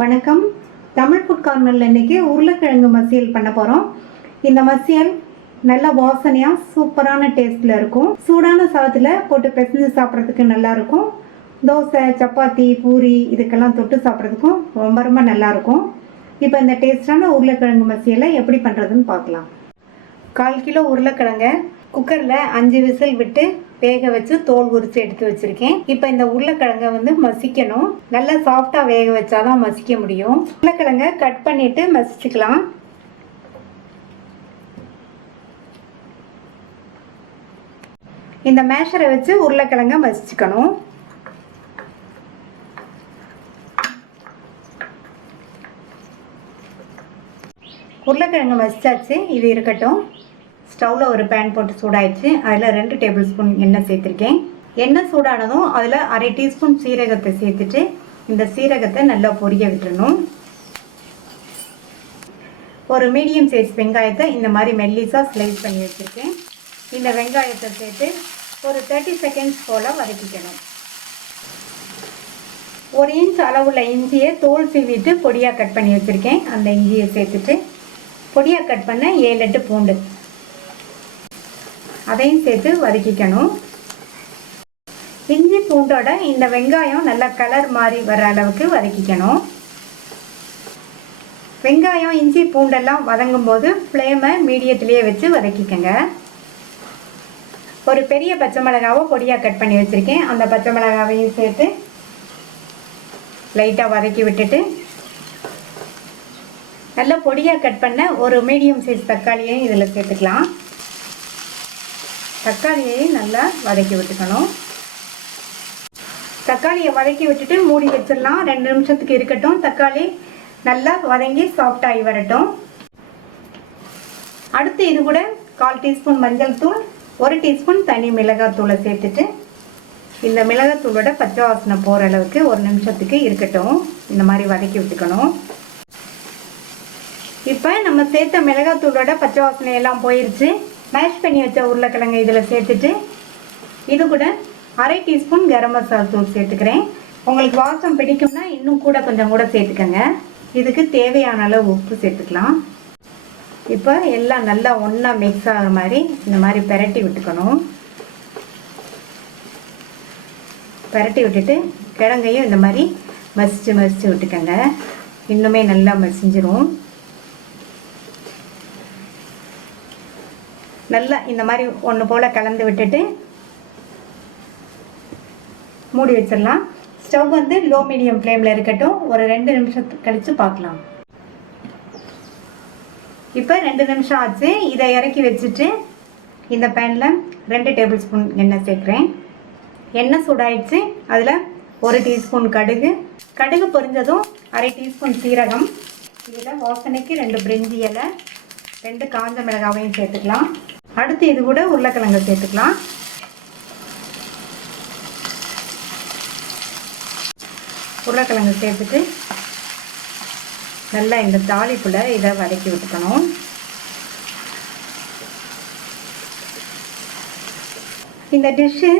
வணக்கம். தமிழ் ஃபுட் கார்னரில் இன்றைக்கி உருளைக்கிழங்கு மசியல் பண்ண போகிறோம். இந்த மசியல் நல்ல வாசனையாக சூப்பரான டேஸ்ட்டில் இருக்கும். சூடான சாதத்தில் போட்டு பிசைஞ்சு சாப்பிட்றதுக்கு நல்லாயிருக்கும். தோசை, சப்பாத்தி, பூரி இதுக்கெல்லாம் தொட்டு சாப்பிட்றதுக்கும் ரொம்ப ரொம்ப நல்லாயிருக்கும். இப்போ இந்த டேஸ்டான உருளைக்கிழங்கு மசியலை எப்படி பண்ணுறதுன்னு பார்க்கலாம். 1/4 கிலோ உருளைக்கிழங்கை குக்கரில் 5 விசில் விட்டு வேக வச்சு தோல் உரித்து எடுத்து வச்சுருக்கேன். இப்போ இந்த உருளைக்கிழங்கை மசிக்கணும். நல்லா சாஃப்டாக வேக வச்சாதான் மசிக்க முடியும். உருளைக்கிழங்கை கட் பண்ணிவிட்டு மசிச்சுக்கலாம். இந்த மேஷரை வச்சு உருளைக்கிழங்கை மசிச்சுக்கணும். உருளைக்கிழங்கு மசிச்சாச்சு. இது இருக்கட்டும். ஸ்டவ்வில் ஒரு பேன் போட்டு சூடாயிடுச்சு. அதில் 2 டேபிள் ஸ்பூன் எண்ணெய் சேர்த்துருக்கேன். எண்ணெய் சூடானதும் அதில் 1/2 டீஸ்பூன் சீரகத்தை சேர்த்துட்டு இந்த சீரகத்தை நல்லா பொரிய விட்டுறணும். ஒரு மீடியம் சைஸ் வெங்காயத்தை இந்த மாதிரி மெல்லிஸாக ஸ்லைஸ் பண்ணி வச்சுருக்கேன். இந்த வெங்காயத்தை சேர்த்து ஒரு 30 செகண்ட்ஸ் போல் வதக்கிக்கணும். 1 இன்ச் அளவுள்ள இஞ்சியை தோல் சீவிட்டு பொடியாக கட் பண்ணி வச்சுருக்கேன். அந்த இஞ்சியை சேர்த்துட்டு பொடியாக கட் பண்ண 7-8 பூண்டு அதையும் சேர்த்து வதக்கிக்கணும். இஞ்சி பூண்டோட இந்த வெங்காயம் நல்லா கலர் மாறி வர அளவுக்கு வதக்கிக்கணும். வெங்காயம், இஞ்சி, பூண்டெல்லாம் வதங்கும் போது ஃப்ளேமை மீடியத்திலேயே வச்சு வதக்கிக்கங்க. ஒரு பெரிய பச்சை மிளகாவை பொடியாக கட் பண்ணி வச்சுருக்கேன். அந்த பச்சை மிளகாவையும் சேர்த்து லைட்டாக வதக்கி விட்டுட்டு நல்லா பொடியாக கட் பண்ண ஒரு மீடியம் சைஸ் தக்காளியையும் இதில் சேர்த்துக்கலாம். தக்காளியை நல்லா வதக்கி விட்டுக்கணும். தக்காளியை வதக்கி விட்டுட்டு மூடி வச்சிடலாம். 2 நிமிஷத்துக்கு இருக்கட்டும். தக்காளி நல்லா வதங்கி சாஃப்டாகி வரட்டும். அடுத்து இது கூட 1/4 டீஸ்பூன் மஞ்சள் தூள், 1 டீஸ்பூன் தனி மிளகாத்தூளை சேர்த்துட்டு இந்த மிளகாத்தூளோட பச்சை வாசனை போகிற அளவுக்கு 1 நிமிஷத்துக்கு இருக்கட்டும். இந்த மாதிரி வதக்கி விட்டுக்கணும். இப்போ நம்ம சேர்த்த மிளகாத்தூளோட பச்சை வாசனை எல்லாம் போயிடுச்சு. மேஷ் பண்ணி வச்ச உருளைக்கிழங்கு இதில் சேர்த்துட்டு இது கூட 1/2 டீஸ்பூன் கரம் மசாலா தூள் சேர்த்துக்கிறேன். உங்களுக்கு வாசம் பிடிக்கும்னா இன்னும் கொஞ்சம் கூட சேர்த்துக்கங்க. இதுக்கு தேவையான அளவு உப்பு சேர்த்துக்கலாம். இப்போ எல்லாம் நல்லா ஒன்றா மிக்ஸ் ஆகிற மாதிரி இந்த மாதிரி பெரட்டி விட்டுக்கணும். பெரட்டி விட்டுட்டு கிழங்கையும் இந்த மாதிரி மசிச்சு விட்டுக்கங்க. இன்னுமே நல்லா மசிஞ்சிரும். நல்லா இந்த மாதிரி ஒன்று போல் கலந்து விட்டுட்டு மூடி வச்சிடலாம். ஸ்டவ் லோ மீடியம் ஃப்ளேமில் இருக்கட்டும். ஒரு 2 நிமிஷத்துக்கு கழித்து பார்க்கலாம். இப்போ 2 நிமிஷம் ஆச்சு. இதை இறக்கி வச்சுட்டு இந்த பேனில் 2 டேபிள் ஸ்பூன் எண்ணெய் சேர்க்குறேன். எண்ணெய் சூடாயிடுச்சு. அதில் 1 டீஸ்பூன் கடுகு பொரிஞ்சதும் 1/2 டீஸ்பூன் சீரகம், இதில் வாசனைக்கு 2 பிரிஞ்சி இலை, 2 காஞ்ச மிளகாவையும் சேர்த்துக்கலாம். அடுத்து இது கூட உருளைக்கிழங்கு சேர்த்துக்கலாம். உருளைக்கிழங்கு சேர்த்துட்டு நல்லா இந்த தாளிப்புல இதை வதக்கி விட்டுக்கணும். இந்த டிஷ்ஷு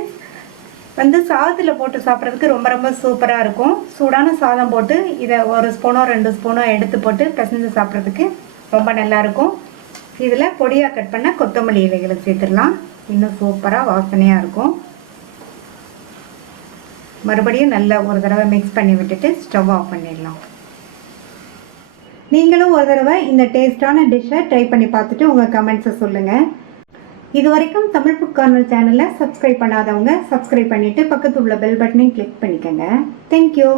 சாதத்தில் போட்டு சாப்பிட்றதுக்கு ரொம்ப ரொம்ப சூப்பராக இருக்கும். சூடான சாதம் போட்டு இதை 1 ஸ்பூனோ 2 ஸ்பூனோ எடுத்து போட்டு பிசைஞ்சு சாப்பிட்றதுக்கு ரொம்ப நல்லாயிருக்கும். இதில் பொடியாக கட் பண்ண கொத்தமல்லி இலைகளை சேர்த்துடலாம். இன்னும் சூப்பராக வாசனையாக இருக்கும். மறுபடியும் நல்லா ஒரு தடவை மிக்ஸ் பண்ணி விட்டுட்டு ஸ்டவ் ஆஃப் பண்ணிடலாம். நீங்களும் ஒரு தடவை இந்த டேஸ்டான டிஷ்ஷை ட்ரை பண்ணி பார்த்துட்டு உங்கள் கமெண்ட்ஸை சொல்லுங்கள். இது வரைக்கும் தமிழ் ஃபுட் கார்னர் சேனலை சப்ஸ்கிரைப் பண்ணாதவங்க சப்ஸ்கிரைப் பண்ணிவிட்டு பக்கத்தில் உள்ள பெல் பட்டனையும் கிளிக் பண்ணிக்கோங்க. தேங்க்யூ.